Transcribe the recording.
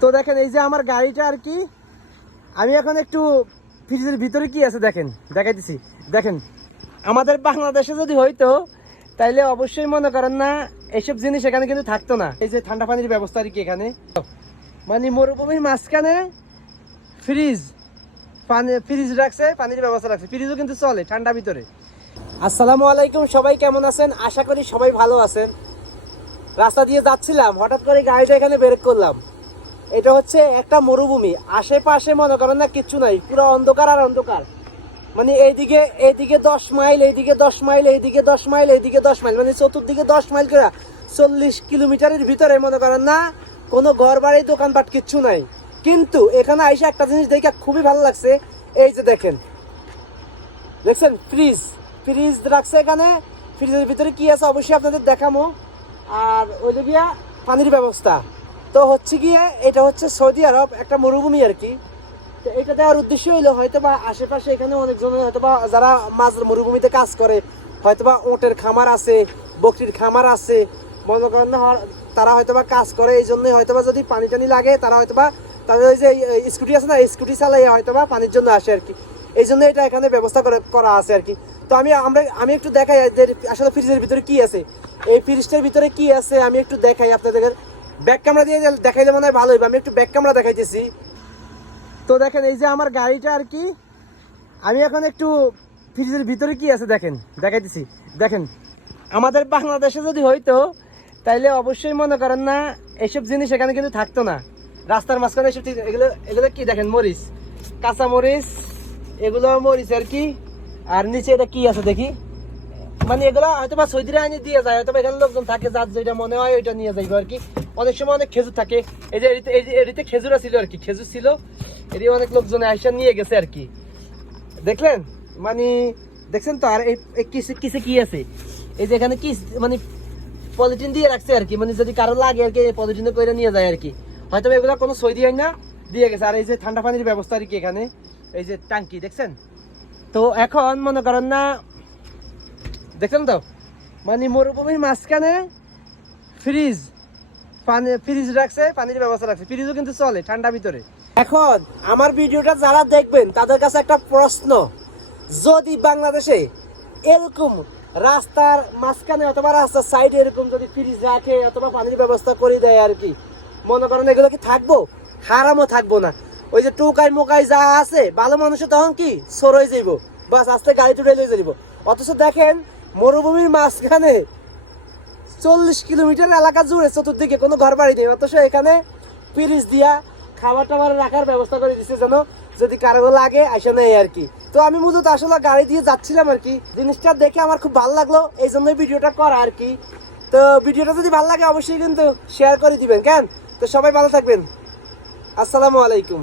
তো দেখেন, এই যে আমার গাড়িটা আর কি, আমি এখন একটু ফ্রিজের ভিতরে কি আছে দেখেন, দেখাইতেছি। দেখেন, আমাদের বাংলাদেশে যদি হইতো, তাইলে অবশ্যই মনে করেন না এইসব জিনিস এখানে কিন্তু থাকতো না। এই যে ঠান্ডা পানির ব্যবস্থা আর কি এখানে। মানে মরুভূমির মাঝখানে ফ্রিজ, পানি, ফ্রিজ রাখছে, পানির ব্যবস্থা রাখছে। ফ্রিজও কিন্তু চলে ঠান্ডা ভিতরে। আসসালামু আলাইকুম, সবাই কেমন আছেন? আশা করি সবাই ভালো আছেন। রাস্তা দিয়ে যাচ্ছিলাম, হঠাৎ করে গাড়িটা এখানে বের করলাম। এটা হচ্ছে একটা মরুভূমি। আশেপাশে মনে করেন না কিচ্ছু নাই, পুরো অন্ধকার আর অন্ধকার। মানে এইদিকে এইদিকে দশ মাইল, এইদিকে দশ মাইল, এইদিকে দশ মাইল, এইদিকে দশ মাইল মানে চতুর্দিকে দশ মাইল করে চল্লিশ কিলোমিটারের ভিতরে মনে করেন না কোনো ঘর বাড়ি দোকানপাট কিচ্ছু নাই। কিন্তু এখানে আইসা একটা জিনিস দেখে খুবই ভালো লাগছে, এই যে দেখেন। দেখছেন? ফ্রিজ। ফ্রিজ রাখছে এখানে। ফ্রিজের ভিতরে কি আছে অবশ্যই আপনাদের দেখামো। আর ওই পানির ব্যবস্থা। তো হচ্ছে গিয়ে এটা হচ্ছে সৌদি আরব, একটা মরুভূমি আর কি। তো এটা দেওয়ার উদ্দেশ্য হইল হয়তো বা আশেপাশে এখানে অনেকজন হয়তো বা যারা মাঝ মরুভূমিতে কাজ করে হয়তো বা ওটের খামার আছে, বকরির খামার আছে, মনে করেন তারা হয়তো বা কাজ করে এই জন্যই হয়তো বা যদি পানি টানি লাগে, তারা হয়তো বা তাদের ওই যে স্কুটি আছে না স্কুটি চালাই হয়তো বা পানির জন্য আসে আর কি। এই জন্য এটা এখানে ব্যবস্থা করে আছে আর কি। তো আমি, আমরা, আমি একটু দেখাই আসলে ফ্রিজের ভিতরে কি আছে? এই ফ্রিজটার ভিতরে কি আছে? আমি একটু দেখাই আপনাদের। ব্যাক ক্যামেরা দিয়ে দেখাইলে মনে হয় ভালো হইবে। আমি একটু ব্যাক ক্যামেরা দেখাইতেছি। তো দেখেন, এই যে আমার গাড়িটা আর কি, আমি এখন একটু ফ্রিজের ভিতরে কি আছে দেখেন, দেখাইতেছি। দেখেন, আমাদের বাংলাদেশে যদি হইতো, তাইলে অবশ্যই মনে করেন না এইসব জিনিস এখানে কিন্তু থাকতো না। রাস্তার মাঝখানে এসব এগুলো এগুলো কি দেখেন, মরিচ, কাঁচা মরিচ, এগুলো মরিচ আর কি, আর নিচে এটা কি আছে দেখি? মানে এগুলো হয়তো বা সৌদিরা আনি দিয়ে যায় হয়তো এখানে লোকজন থাকে, যার যেটা মনে হয় ওইটা নিয়ে যাইবে আর কি। অনেক সময় অনেক খেজুর থাকে। এই যে এদিকে খেজুর ছিল আর কি, খেজুর ছিল। এটি অনেক লোকজন আইসা নিয়ে গেছে আর কি। দেখলেন? মানে দেখছেন তো আর এই কিসে কি আছে? এই যে এখানে কি মানে পলিথিন দিয়ে রাখছে আর কি। মানে যদি কারও লাগে আর কি পলিথিনে করে নিয়ে যায় আর কি। হয়তো এগুলো কোনো সই দিয়ে না, দিয়ে গেছে। আর এই যে ঠান্ডা পানির ব্যবস্থা আর কি এখানে। এই যে টাঙ্কি দেখছেন? তো এখন মনে করেন না, দেখছেন তো? মানে মরুভূমির মাঝখানে ফ্রিজ। পানি ফ্রিজ রাখছে, পানির ব্যবস্থা রাখছে। ফ্রিজও কিন্তু চলে ঠান্ডা ভিতরে। এখন আমার ভিডিওটা যারা দেখবেন, তাদের কাছে একটা প্রশ্ন। যদি বাংলাদেশে এরকম রাস্তার মাঝখানে অথবা রাস্তার সাইডে এরকম যদি ফ্রিজ রাখে অথবা পানির ব্যবস্থা করে দেয় আর কি, মনে করেন এগুলো কি থাকব? হারামও থাকব না। ওই যে টুকাই মোকাই যা আছে, ভালো মানুষের তখন কি? সরই যাইব। বাস আস্তে গাড়ি টুটে লয়ে যাইব। অথচ দেখেন, মরুভূমির মাঝখানে চল্লিশ কিলোমিটার এলাকা জুড়ে চতুর্দিকে কোনো ঘর বাড়ি নেই। অথচ এখানে ফ্রিজ দিয়া খাবার টাবার রাখার ব্যবস্থা করে দিচ্ছে যেন যদি কারও লাগে আসে নেই আর কি। তো আমি মূলত আসলে গাড়ি দিয়ে যাচ্ছিলাম আর কি। জিনিসটা দেখে আমার খুব ভালো লাগল এই জন্যই ভিডিওটা করা আর কি। তো ভিডিওটা যদি ভালো লাগে, অবশ্যই কিন্তু শেয়ার করে দিবেন, কেন? তো সবাই ভালো থাকবেন। আসসালামু আলাইকুম।